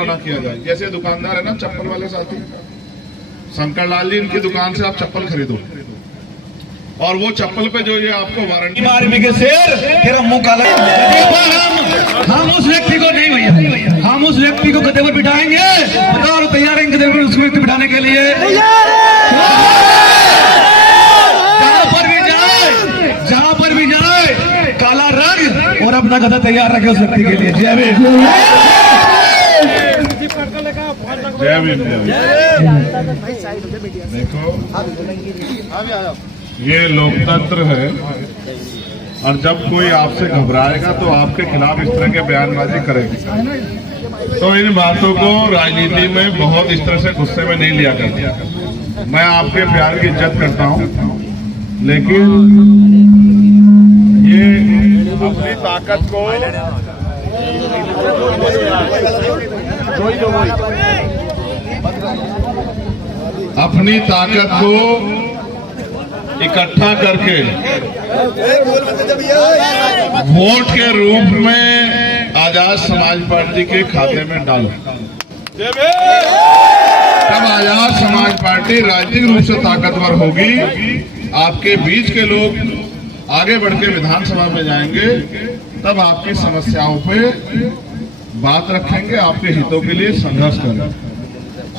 पूरा ना किया जाए। जैसे दुकानदार है ना, चप्पल वाले साथी शंकर लाल जी, इनकी दुकान से आप चप्पल खरीदो और वो चप्पल पे जो ये आपको वारंटी के शेर तेरा मुंह काला। हम उस व्यक्ति को नहीं भैया, हम उस व्यक्ति को गद्दे पर बिठाएंगे, बताओ तैयार हैं गद्दे पर उस व्यक्ति बिठाने के लिए। जहां पर भी जाए काला रंग और अपना गदा तैयार रखे उस व्यक्ति के लिए। जय भीम, जय भीम। देखो ये लोकतंत्र है और जब कोई आपसे घबराएगा तो आपके खिलाफ इस तरह के बयानबाजी करेगी। तो इन बातों को राजनीति में बहुत इस तरह से गुस्से में नहीं लिया करता। मैं आपके प्यार की इज्जत करता हूं, लेकिन ये अपनी ताकत को इकट्ठा करके वोट के रूप में आजाद समाज पार्टी के खाते में डालो। तब आजाद समाज पार्टी राजनीतिक रूप से ताकतवर होगी। आपके बीच के लोग आगे बढ़ के विधानसभा में जाएंगे, तब आपकी समस्याओं पे बात रखेंगे, आपके हितों के लिए संघर्ष करेंगे।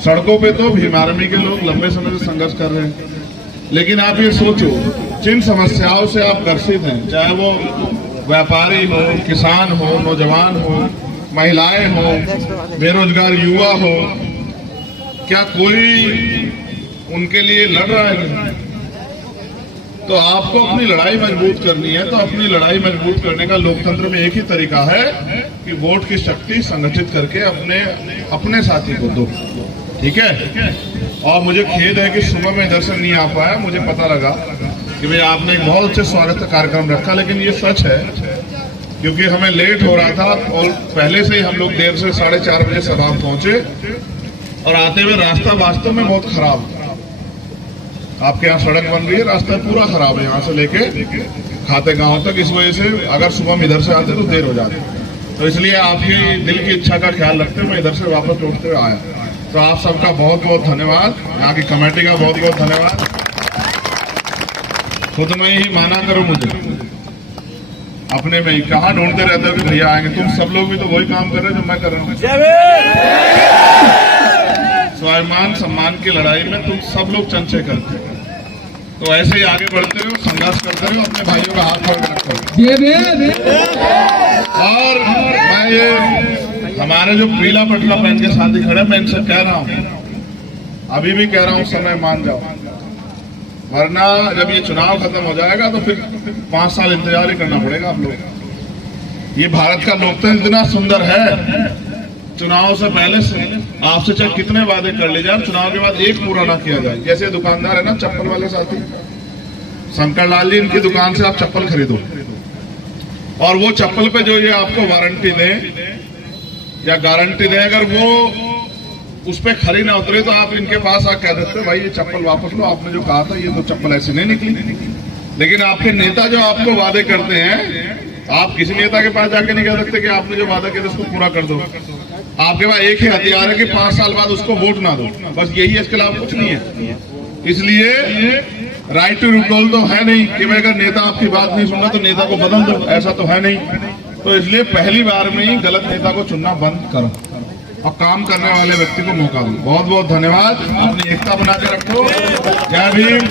सड़कों पे तो भीम आर्मी के लोग लंबे समय से संघर्ष कर रहे हैं, लेकिन आप ये सोचो, जिन समस्याओं से आप ग्रसित हैं, चाहे वो व्यापारी हो, किसान हो, नौजवान हो, महिलाएं हो, बेरोजगार युवा हो, क्या कोई उनके लिए लड़ रहा है? तो आपको अपनी लड़ाई मजबूत करनी है। तो अपनी लड़ाई मजबूत करने का लोकतंत्र में एक ही तरीका है कि वोट की शक्ति संगठित करके अपने साथी को दो। ठीक है। और मुझे खेद है कि सुबह में इधर से नहीं आ पाया। मुझे पता लगा कि भाई आपने एक बहुत अच्छे स्वागत का कार्यक्रम रखा, लेकिन ये सच है क्योंकि हमें लेट हो रहा था और पहले से ही हम लोग देर से 4:30 बजे सभा पहुंचे और आते हुए रास्ता वास्तव में बहुत खराब। आपके यहाँ सड़क बन रही है, रास्ता पूरा खराब है यहाँ से लेके खाते गांव तक। इस वजह से अगर सुबह में इधर से आते तो देर हो जाती, तो इसलिए आपकी दिल की इच्छा का ख्याल रखते हुए मैं इधर से वापस लौटते हुए आया। तो आप सबका बहुत बहुत धन्यवाद, यहाँ की कमेटी का बहुत बहुत धन्यवाद। खुद में ही माना करो मुझे, अपने में ही कहाँ ढूंढते रहते हो कि भैया आएंगे। तुम सब लोग भी तो वही काम कर रहे हो जो मैं कर रहा हूँ। स्वाभिमान सम्मान की लड़ाई में तुम सब लोग चंचे करते हो, तो ऐसे ही आगे बढ़ते रहो, संघर्ष करते रहो, अपने भाइयों का हाथ पकड़ के रखो। और मैं ये हमारे जो पीला पटला पहन के साथी खड़े, मैं इनसे कह रहा हूँ, अभी भी कह रहा हूँ, समय मान जाओ, वरना जब ये चुनाव खत्म हो जाएगा तो फिर 5 साल इंतजार ही करना पड़ेगा आप लोग। ये भारत का लोकतंत्र इतना सुंदर है, चुनाव से पहले से आपसे चाहे कितने वादे कर ले जाए, चुनाव के बाद एक पूरा ना किया जाए। जैसे दुकानदार है ना, चप्पल वाले साथी शंकर लाल जी, इनकी दुकान से आप चप्पल खरीदो और वो चप्पल पे जो ये आपको वारंटी दे या गारंटी दे, अगर वो उस पर खरी ना उतरे तो आप इनके पास आ कह देते भाई ये चप्पल वापस लो, आपने जो कहा था ये तो चप्पल ऐसी नहीं निकली। लेकिन आपके नेता जो आपको वादे करते हैं, आप किसी नेता के पास जाके नहीं कह सकते कि आपने जो वादा किया उसको पूरा कर दो। आपके पास एक ही हथियार है कि 5 साल बाद उसको वोट ना दो, बस यही है, इसके अलावा कुछ नहीं है। इसलिए राइट टू रिकॉल तो है नहीं कि मैं अगर नेता आपकी बात नहीं सुन रहा तो नेता को बदल दो, ऐसा तो है नहीं। तो इसलिए पहली बार में ही गलत नेता को चुनना बंद करो और काम करने वाले व्यक्ति को मौका दो। बहुत बहुत धन्यवाद। अपनी एकता बना के रखो। जय भीम।